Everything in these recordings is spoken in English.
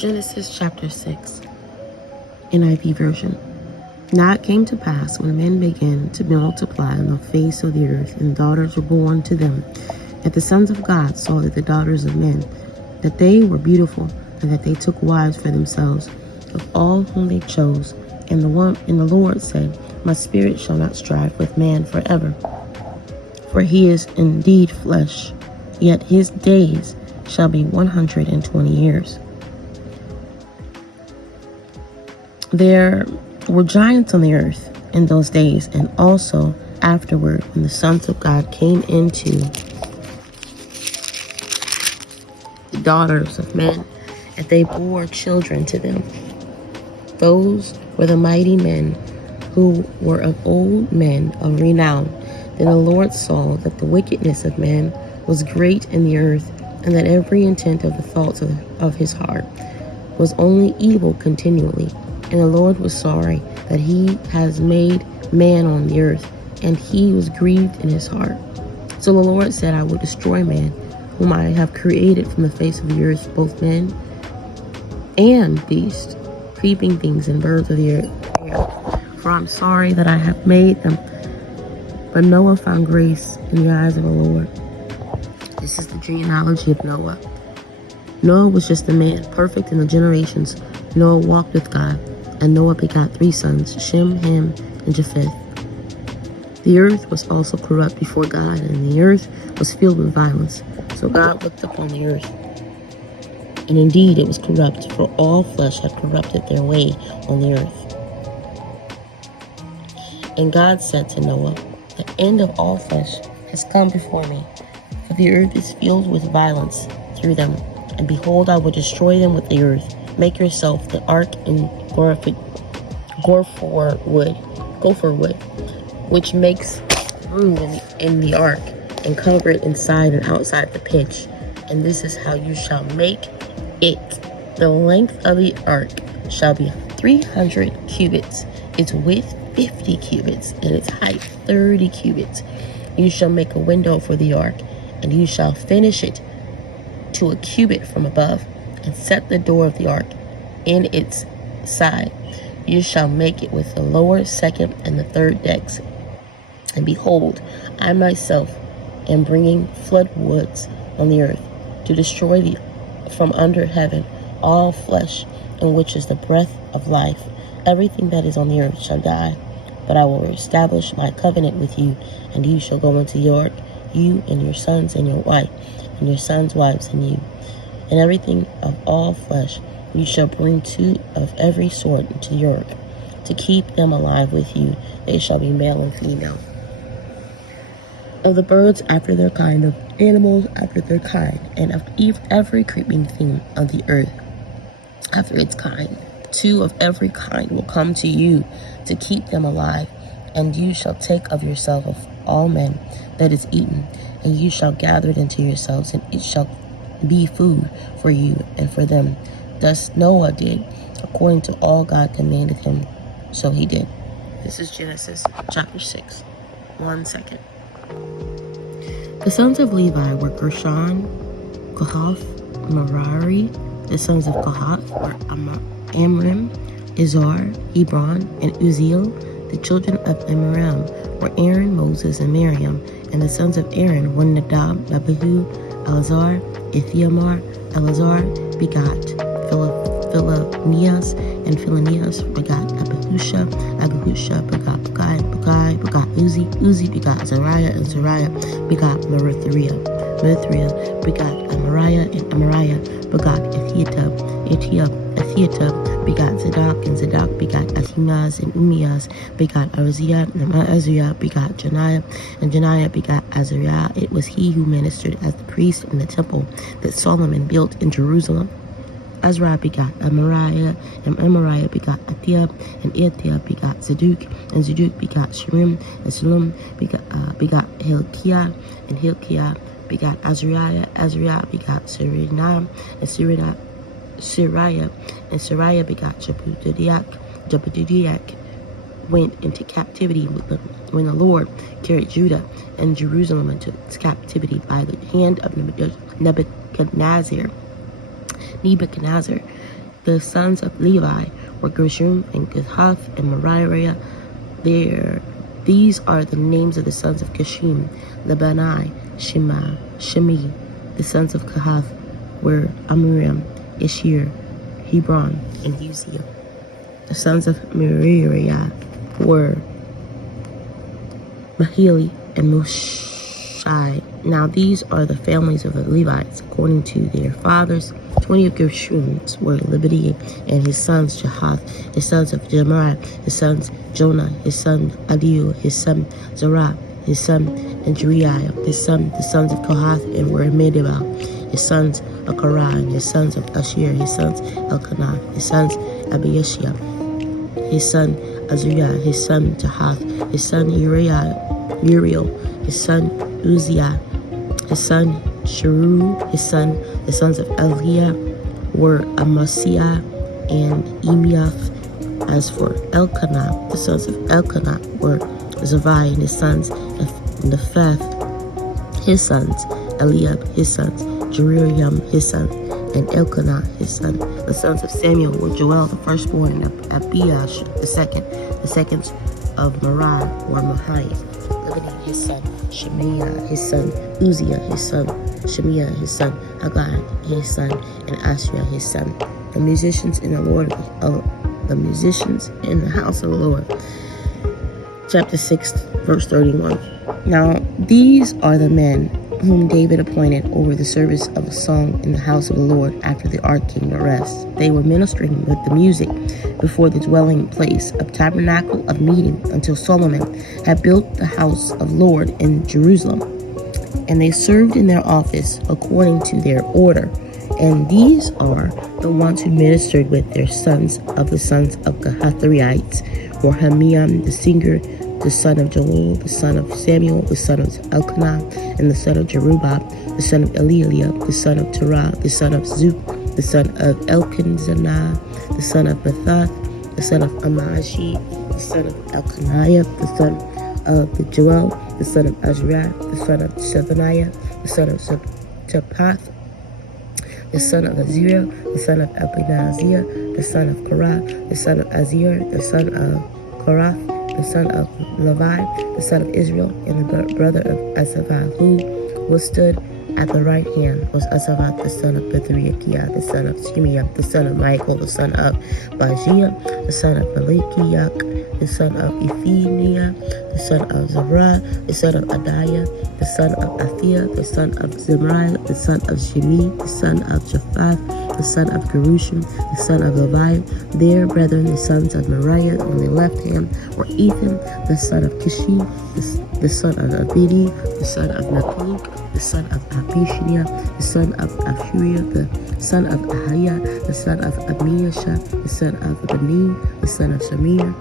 Genesis chapter 6, NIV version. Now it came to pass when men began to multiply on the face of the earth, and daughters were born to them, that the sons of God saw that the daughters of men, that they were beautiful, and that they took wives for themselves, of all whom they chose. And the Lord said, My spirit shall not strive with man forever, for he is indeed flesh, yet his days shall be 120 years. There were giants on the earth in those days, and also afterward, when the sons of God came into the daughters of men, and they bore children to them. Those were the mighty men who were of old, men of renown. Then the Lord saw that the wickedness of man was great in the earth, and that every intent of the thoughts of his heart was only evil continually. And the Lord was sorry that he has made man on the earth, and he was grieved in his heart. So the Lord said, I will destroy man, whom I have created from the face of the earth, both men and beasts, creeping things and birds of the earth. For I'm sorry that I have made them. But Noah found grace in the eyes of the Lord. This is the genealogy of Noah. Noah was just a man, perfect in the generations. Noah walked with God. And Noah begot 3 sons, Shem, Ham, and Japheth. The earth was also corrupt before God, and the earth was filled with violence. So God looked upon the earth, and indeed it was corrupt, for all flesh had corrupted their way on the earth. And God said to Noah, The end of all flesh has come before me, for the earth is filled with violence through them. And behold, I will destroy them with the earth. Make yourself the ark in gopher wood, which makes room in the ark, and cover it inside and outside the pitch. And this is how you shall make it. The length of the ark shall be 300 cubits, its width 50 cubits, and its height 30 cubits. You shall make a window for the ark, and you shall finish it to a cubit from above, and set the door of the ark in its side. You shall make it with the lower, second, and the third decks. And behold, I myself am bringing flood woods on the earth, to destroy from under heaven all flesh, in which is the breath of life. Everything that is on the earth shall die. But I will establish my covenant with you, and you shall go into the ark, you and your sons and your wife, and your sons' wives and you. And everything of all flesh you shall bring 2 of every sort into the ark, to keep them alive with you. They shall be male and female. Of the birds after their kind, of animals after their kind, and of every creeping thing of the earth after its kind. 2 of every kind will come to you, to keep them alive. And you shall take of yourself of all men that is eaten, and you shall gather it into yourselves, and it shall be food for you and for them. Thus Noah did, according to all God commanded him, so he did. This is Genesis chapter 6. 1 second. The sons of Levi were Gershon, Kohath, Merari. The sons of Kohath were Amram, Izhar, Hebron, and Uzziel. The children of Amram were Aaron, Moses, and Miriam. And the sons of Aaron were Nadab, Abihu, Eleazar, Ithamar. Eleazar begot Phineas, and Phineas begot Abihusha. Abihusha begot Bukai begot Uzi begot Zariah, and Zariah begot Merithriah. Merithriah begot Amariah, and Amariah begot Ethiatub begot Zadok, and Zadok begot Ahimaaz, and Umiaz begot Azaziah, and Azaziah begot Janiah, and Janiah begot Azariah. It was he who ministered as the priest in the temple that Solomon built in Jerusalem. Azariah begot Amariah, and Amariah begot Athiah, and Athiah begot Zadok, and Zadok begot Shallum, and Shallum begot Hilkiah, and Hilkiah begot Azariah. Azariah begot Siriah, and Siriah begot Jebediah. Jebediah went into captivity when the Lord carried Judah and Jerusalem into captivity by the hand of Nebuchadnezzar. The sons of Levi were Gershom and Kohath and Merari. These are the names of the sons of Gershom: Lebanai, Shemi. The sons of Kohath were Amram, Ishir, Hebron, and Uzziel. The sons of Merari were Mahili and Mushai. Now these are the families of the Levites, according to their fathers. 20 of Gershom's were Libni and his sons Jahath, his sons of Jemariah, his sons Jonah, his son Adiel, his son Zerah, his son Jeriah, his son, the sons of Kohath, and were Medibah, his sons of Korah, his sons of Asher, his sons Elkanah, his sons Abiyashia, his son Azariah, his son Jahath, his son Uriel, his son Uzziah, his son Sheru, his son, the sons of Eliah were Amasiah and Emiath. As for Elkanah, the sons of Elkanah were Zavai and his sons, Nepheth, his sons, Eliab, his sons, Jeroham, his son, and Elkanah, his son. The sons of Samuel were Joel, the firstborn, and Abiash, the second. The seconds of Merari were Mahiah, Libni, his son, Shemaiah, his son, Uzziah, his son, Shemiah, his son, Haggai, his son, and Asher, his son. The musicians in the house of the Lord. Chapter 6, verse 31. Now these are the men whom David appointed over the service of a song in the house of the Lord after the ark came to rest. They were ministering with the music before the dwelling place of tabernacle of meeting until Solomon had built the house of Lord in Jerusalem. And they served in their office according to their order. And these are the ones who ministered with their sons of the sons of Kohathites, or Hamiam the singer, the son of Joel, the son of Samuel, the son of Elkanah, and the son of Jerubbaal, the son of Eliab, the son of Terah, the son of Zuk, the son of Elkanah, the son of Bethath, the son of Amashi, the son of Elkanah, the son of the Joel, the son of Azariah, the son of Shebaniah, the son of Tepath, the son of Azariah, the son of Abinaziah, the son of Korah, the son of Azir, the son of Korah, the son of Levi, the son of Israel, and the brother of Asaphat, who was stood at the right hand was Asaphat, the son of Bethariah, the son of Shemiah, the son of Michael, the son of Bajiah, the son of Malikiah, the son of Ephiniah, the son of Zerah, the son of Adiah, the son of Athia, the son of Zemariah, the son of Shemi, the son of Japhath, the son of Gerushim, the son of Levi. Their brethren, the sons of Merari, on the left hand, were Ethan, the son of Kishi, the son of Abidi, the son of Napog, the son of Abishia, the son of Ashuriah, the son of Ahiah, the son of Amiasha, the son of Bani, the son of Shamir,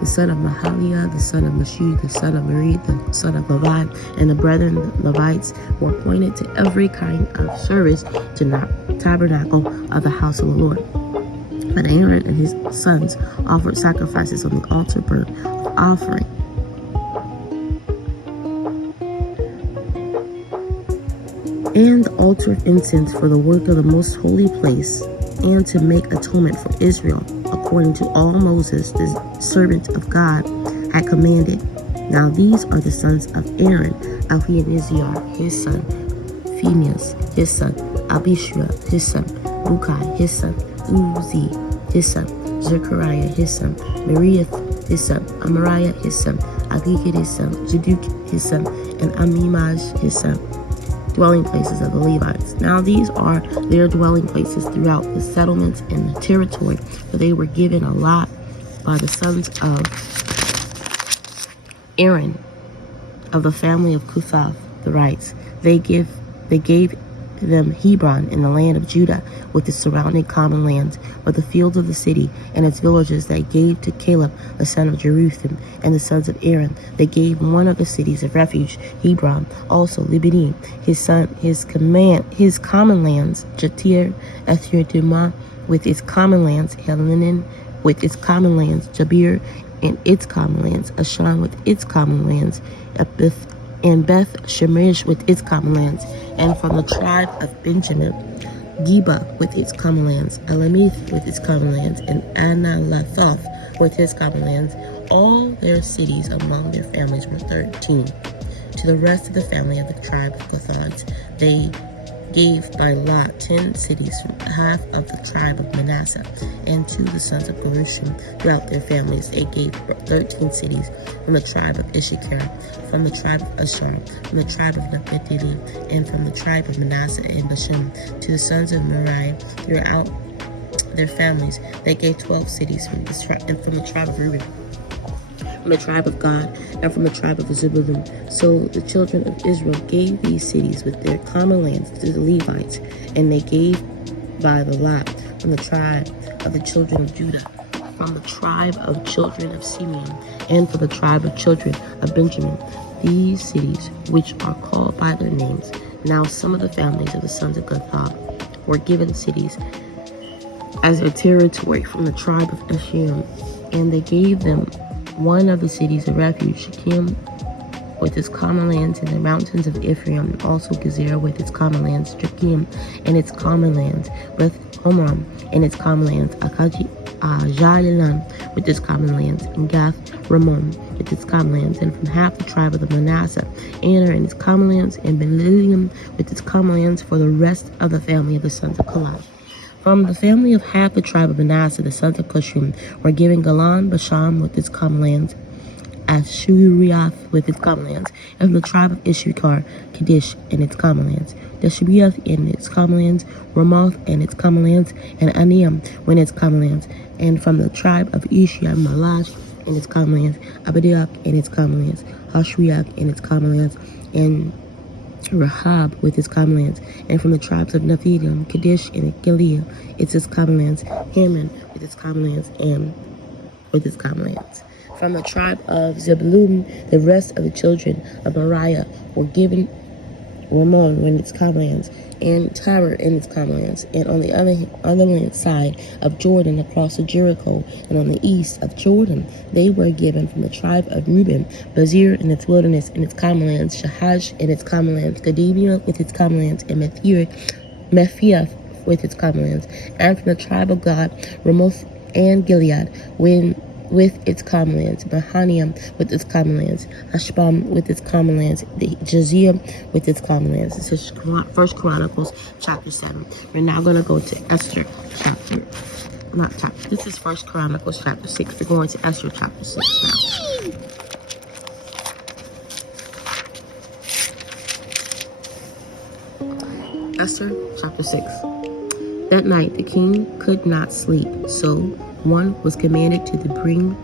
the son of Mahaliah, the son of Mashi, the son of Mari, the son of Levi, and the brethren, the Levites, were appointed to every kind of service to the tabernacle of the house of the Lord. But Aaron and his sons offered sacrifices on the altar burnt offering. And the altar of incense for the work of the most holy place, and to make atonement for Israel, according to all Moses, the servant of God, had commanded. Now these are the sons of Aaron: Ahiezar, his son; Phinehas, his son; Abishua, his son; Bukai, his son; Uzi, his son; Zechariah, his son; Meriath, his son; Amariah, his son; Agigid, his son; Jeduk, his son; and Amimaj, his son. Dwelling places of the Levites. Now these are their dwelling places throughout the settlements and the territory, for they were given a lot by the sons of Aaron of the family of Kohath, the rights. They gave them Hebron in the land of Judah with its surrounding common lands, but the fields of the city and its villages they gave to Caleb the son of Jerusalem and the sons of Aaron. They gave one of the cities of refuge, Hebron, also Libni, his son, his common lands, Jatir, Ethridimah with its common lands, Helenin with its common lands, Jabir and its common lands, Ashan with its common lands, and Beth Shemesh with its common lands. And from the tribe of Benjamin, Geba with its common lands, Alameth with its common lands, and Analathoth with its common lands. All their cities among their families were 13. To the rest of the family of the tribe of Gathans, they gave by lot 10 cities from half of the tribe of Manasseh, and to the sons of Gerushim throughout their families they gave 13 cities from the tribe of Issachar, from the tribe of Asher, from the tribe of Naphtali, and from the tribe of Manasseh and Bashan. To the sons of Merari throughout their families they gave 12 cities from the tribe of Reuben, from the tribe of Gad, and from the tribe of Zebulun. So the children of Israel gave these cities with their common lands to the Levites, and they gave by the lot from the tribe of the children of Judah, from the tribe of children of Simeon, and from the tribe of children of Benjamin, these cities which are called by their names. Now some of the families of the sons of Gathab were given cities as a territory from the tribe of Ephraim, and they gave them one of the cities of refuge, Shechem with its common lands in the mountains of Ephraim, and also Gezer with its common lands, Shechem and its common lands, with Omram and its common lands, Jalilan with its common lands, and Gath Ramon with its common lands, and from half the tribe of the Manasseh, Aner and its common lands, and Benilium with its common lands, for the rest of the family of the sons of Kalai. From the family of half the tribe of Manasseh, the sons of Cushim were given Golan, Bashan with its common lands, Ashuriath with its common lands, and from the tribe of Issachar, Kadesh and its common lands, Deshabeath and its common lands, Ramoth and its common lands, and Aniam with its common lands, and from the tribe of Ishia, Malash and its common lands, Abadiah and its common lands, Hashriach and its common lands, and Rahab with its common lands, and from the tribes of Nephilim, Kadesh and Gilead, its common lands, Hammon with its common lands, and with its common lands. From the tribe of Zebulun, the rest of the children of Moriah were given Ramon with its common lands, and Tyre and its common lands, and on the other side of Jordan across the Jericho, and on the east of Jordan, they were given from the tribe of Reuben, Bazir and its wilderness and its common lands, Shahaj and its common lands, Gedaliah with its common lands, and Mephiath with its common lands, and from the tribe of Gad, Ramoth and Gilead, with its common lands, Mahaniam with its common lands, Ashbam with its common lands, Jaziah with its common lands. This is 1 Chronicles chapter 7. We're now going to go to Esther this is 1 Chronicles chapter 6. We're going to Esther chapter 6 now. Esther chapter 6. That night the king could not sleep, so one was commanded to bring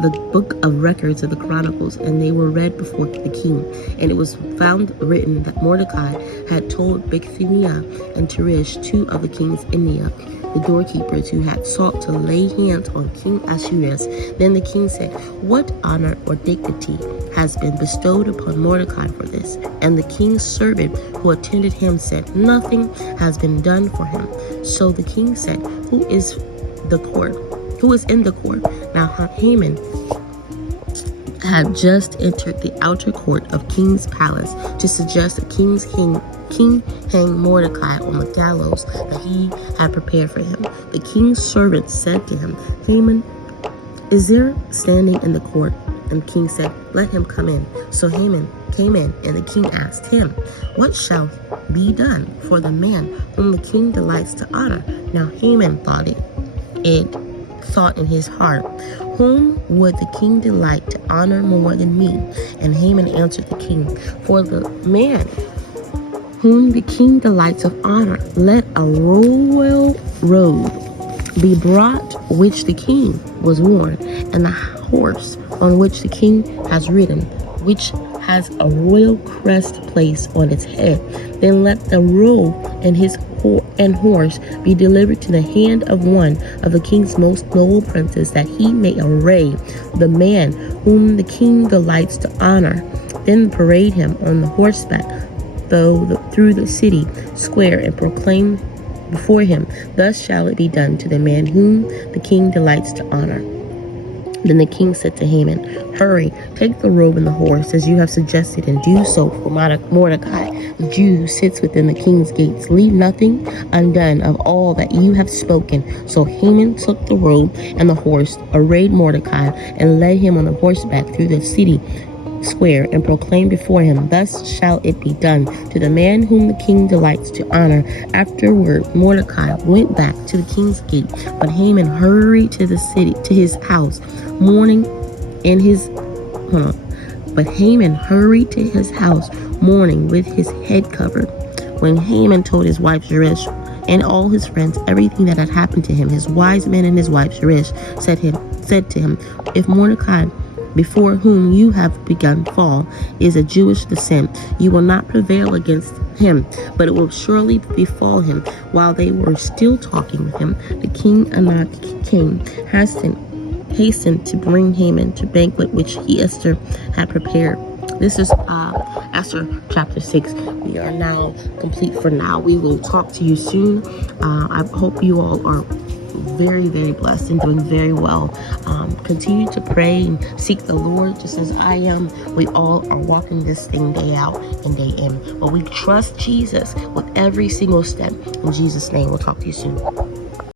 the book of records of the Chronicles, and they were read before the king. And it was found written that Mordecai had told Bigthaniah and Teresh, 2 of the king's India, the doorkeepers, who had sought to lay hands on King Ahasuerus. Then the king said, "What honor or dignity has been bestowed upon Mordecai for this?" And the king's servant who attended him said, "Nothing has been done for him." So the king said, Who is in the court? Now Haman had just entered the outer court of king's palace to suggest that king hang Mordecai on the gallows that he had prepared for him. The king's servant said to him, "Haman is there standing in the court?" And the king said, "Let him come in." So Haman came in, and the king asked him, "What shall be done for the man whom the king delights to honor?" Now Haman thought in his heart, "Whom would the king delight to honor more than me?" And Haman answered the king, "For the man whom the king delights of honor, let a royal robe be brought which the king was worn, and the horse on which the king has ridden, which has a royal crest placed on its head. Then let the robe and his horse be delivered to the hand of one of the king's most noble princes, that he may array the man whom the king delights to honor. Then parade him on the horseback through the city square, and proclaim before him, 'Thus shall it be done to the man whom the king delights to honor.'" Then the king said to Haman, "Hurry, take the robe and the horse, as you have suggested, and do so for Mordecai, the Jew who sits within the king's gates. Leave nothing undone of all that you have spoken." So Haman took the robe and the horse, arrayed Mordecai, and led him on horseback through the city square, and proclaimed before him, "Thus shall it be done to the man whom the king delights to honor." Afterward Mordecai went back to the king's gate, but Haman hurried to the city, to his house, mourning in his But Haman hurried to his house, mourning, with his head covered. When Haman told his wife Zeresh and all his friends everything that had happened to him, his wise men and his wife Zeresh said to him, "If Mordecai, before whom you have begun fall, is a Jewish descent, you will not prevail against him, but it will surely befall him." While they were still talking with him, the king Anak came, hastened to bring Haman to banquet which Esther had prepared. This is Esther chapter 6. We are now complete for now. We will talk to you soon. I hope you all are very, very blessed and doing very well. Continue to pray and seek the Lord just as I am. We all are walking this thing day out and day in. But we trust Jesus with every single step. In Jesus' name, we'll talk to you soon.